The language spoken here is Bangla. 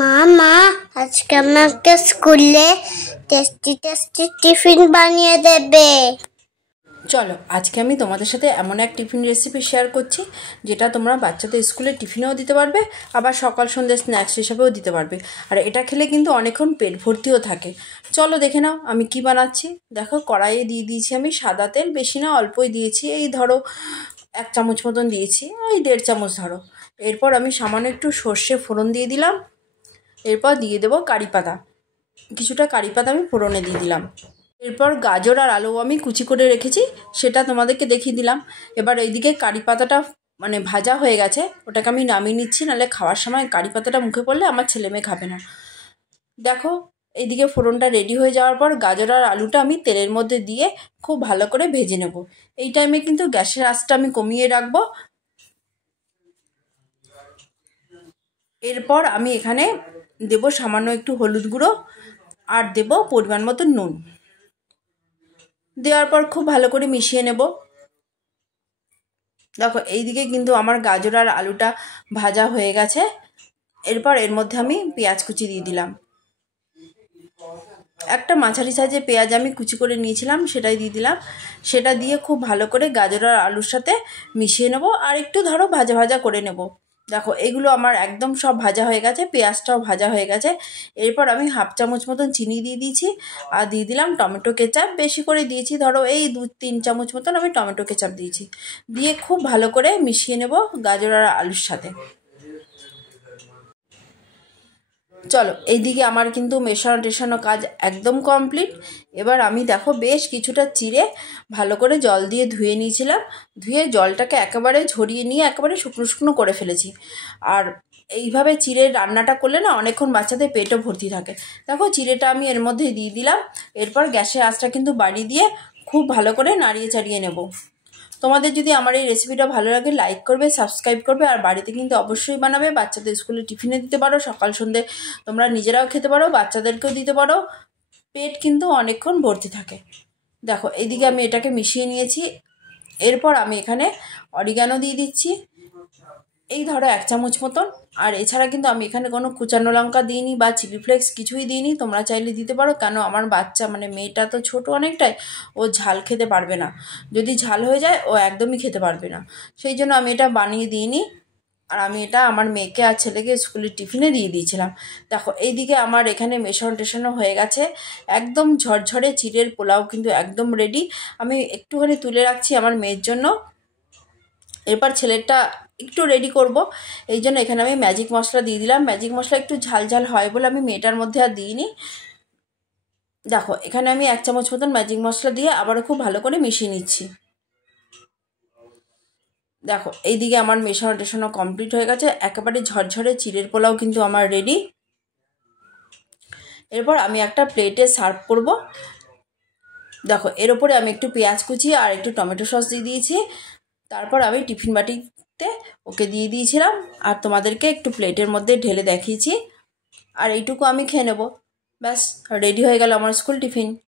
মা মা আজকে আমাকে স্কুলে টেস্টি টেস্টি টিফিন বানিয়ে দেবে। চলো আজকে আমি তোমাদের সাথে এমন এক টিফিন রেসিপি শেয়ার করছি যেটা তোমরা বাচ্চাদের স্কুলে টিফিনেও দিতে পারবে, আবার সকাল সন্ধ্যে স্ন্যাক্স হিসাবেও দিতে পারবে। আর এটা খেলে কিন্তু অনেকক্ষণ পেট ভর্তিও থাকে। চলো দেখে নাও আমি কি বানাচ্ছি। দেখো কড়াইয়ে দিয়ে দিয়েছি আমি সাদা তেল, বেশি না অল্পই দিয়েছি, এই ধরো 1 চামচ মতন দিয়েছি, ওই 1.5 চামচ ধরো। এরপর আমি সামান্য একটু সর্ষে ফোড়ন দিয়ে দিলাম। এরপর দিয়ে দেবো কারি পাতা, কিছুটা কারি পাতা আমি ফোড়নে দিয়ে দিলাম। এরপর গাজর আর আলু আমি কুচি করে রেখেছি, সেটা তোমাদেরকে দেখিয়ে দিলাম। এবার এইদিকে কারি পাতাটা ভাজা হয়ে গেছে, ওটাকে আমি নামিয়ে নিচ্ছি, নাহলে খাওয়ার সময় কারি পাতাটা মুখে পড়লে আমার ছেলে মেয়ে খাবে না। দেখো এইদিকে ফোড়নটা রেডি হয়ে যাওয়ার পর গাজর আর আলুটা আমি তেলের মধ্যে দিয়ে খুব ভালো করে ভেজে নেব। এই টাইমে কিন্তু গ্যাসের আঁচটা আমি কমিয়ে রাখবো। এরপর আমি এখানে দেব সামান্য একটু হলুদ গুঁড়ো আর দেব পরিমাণ মতো নুন। দেওয়ার পর খুব ভালো করে মিশিয়ে নেব। দেখো এইদিকে কিন্তু আমার গাজর আর আলুটা ভাজা হয়ে গেছে। এরপর এর মধ্যে আমি পেঁয়াজ কুচি দিয়ে দিলাম। একটা মাঝারি সাইজের পেঁয়াজ আমি কুচি করে নিয়েছিলাম, সেটাই দিয়ে দিলাম। সেটা দিয়ে খুব ভালো করে গাজর আর আলুর সাথে মিশিয়ে নেব, আর একটু ধরো ভাজা ভাজা করে নেব। দেখো এগুলো আমার একদম সব ভাজা হয়ে গেছে, পেঁয়াজটাও ভাজা হয়ে গেছে। এরপর আমি 1/2 চামচ মতন চিনি দিয়ে দিয়েছি, আর দিয়ে দিলাম টমেটো কেচাপ, বেশি করে দিয়েছি, ধরো এই 2-3 চামচ মতন আমি টমেটো কেচাপ দিয়েছি। দিয়ে খুব ভালো করে মিশিয়ে নেব গাজর আর আলুর সাথে। চলো এইদিকে আমার কিন্তু মেশানো কাজ একদম কমপ্লিট। এবার আমি দেখো বেশ কিছুটা চিড়ে ভালো করে জল দিয়ে ধুয়ে নিয়েছিলাম, ধুয়ে জলটাকে একেবারে ঝরিয়ে নিয়ে একেবারে শুকনো শুকনো করে ফেলেছি। আর এইভাবে চিড়ে রান্নাটা করলে না অনেকক্ষণ বাচ্চাদের পেটও ভর্তি থাকে। দেখো চিড়েটা আমি এর মধ্যে দিয়ে দিলাম। এরপর গ্যাসের আঁচটা কিন্তু বাড়িয়ে দিয়ে খুব ভালো করে নাড়িয়ে চাড়িয়ে নেব। তোমাদের যদি আমার এই রেসিপিটা ভালো লাগে লাইক করবে, সাবস্ক্রাইব করবে, আর বাড়িতে কিন্তু অবশ্যই বানাবে। বাচ্চাদের স্কুলে টিফিনে দিতে পারো, সকাল সন্ধ্যে তোমরা নিজেরাও খেতে পারো, বাচ্চাদেরকেও দিতে পারো, পেট কিন্তু অনেকক্ষণ ভর্তি থাকে। দেখো এইদিকে আমি এটাকে মিশিয়ে নিয়েছি। এরপর আমি এখানে অরিগানো দিয়ে দিচ্ছি, এই ধরো 1 চামচ মতন। আর এছাড়া কিন্তু আমি এখানে কোনো কুচানো লঙ্কা দিইনি বা চিলি ফ্লেক্স কিছুই দিইনি, তোমরা চাইলে দিতে পারো। কেন আমার বাচ্চা মেয়েটা তো ছোট অনেকটাই, ও ঝাল খেতে পারবে না। যদি ঝাল হয়ে যায় ও একদমই খেতে পারবে না, সেই জন্য আমি এটা বানিয়ে দিইনি। আর আমি এটা আমার মেয়েকে আর ছেলেকে স্কুলের টিফিনে দিয়ে দিয়েছিলাম। দেখো এইদিকে আমার এখানে মেশানো হয়ে গেছে, একদম ঝরঝরে চিড়ের পোলাও কিন্তু একদম রেডি। আমি একটুখানি তুলে রাখছি আমার মেয়ের জন্য। এরপর ছেলেরটা একটু রেডি করব, এই জন্য এখানে আমি ম্যাজিক মশলা দিয়ে দিলাম। ম্যাজিক মশলা একটু ঝাল ঝাল হয় বলে আমি মেয়েটার মধ্যে আর দিইনি। দেখো এখানে আমি 1 চামচ মতন ম্যাজিক মশলা দিয়ে আবারও খুব ভালো করে মিশিয়ে নিচ্ছি। দেখো এইদিকে আমার মেশানো কমপ্লিট হয়ে গেছে, একেবারে ঝরঝরে চিড়ের পোলাও কিন্তু আমার রেডি। এরপর আমি একটা প্লেটে সার্ভ করব। দেখো এর ওপরে আমি একটু পেঁয়াজ কুচি আর একটু টমেটো সস দিয়ে দিয়েছি। তারপর আমি টিফিন বাটিতে ওকে দিয়ে দিয়েছিলাম, আর তোমাদেরকে একটু প্লেটের মধ্যে ঢেলে দেখিয়েছি। আর এইটুকু আমি খেয়ে নেব, ব্যাস রেডি হয়ে গেল আমার স্কুল টিফিন।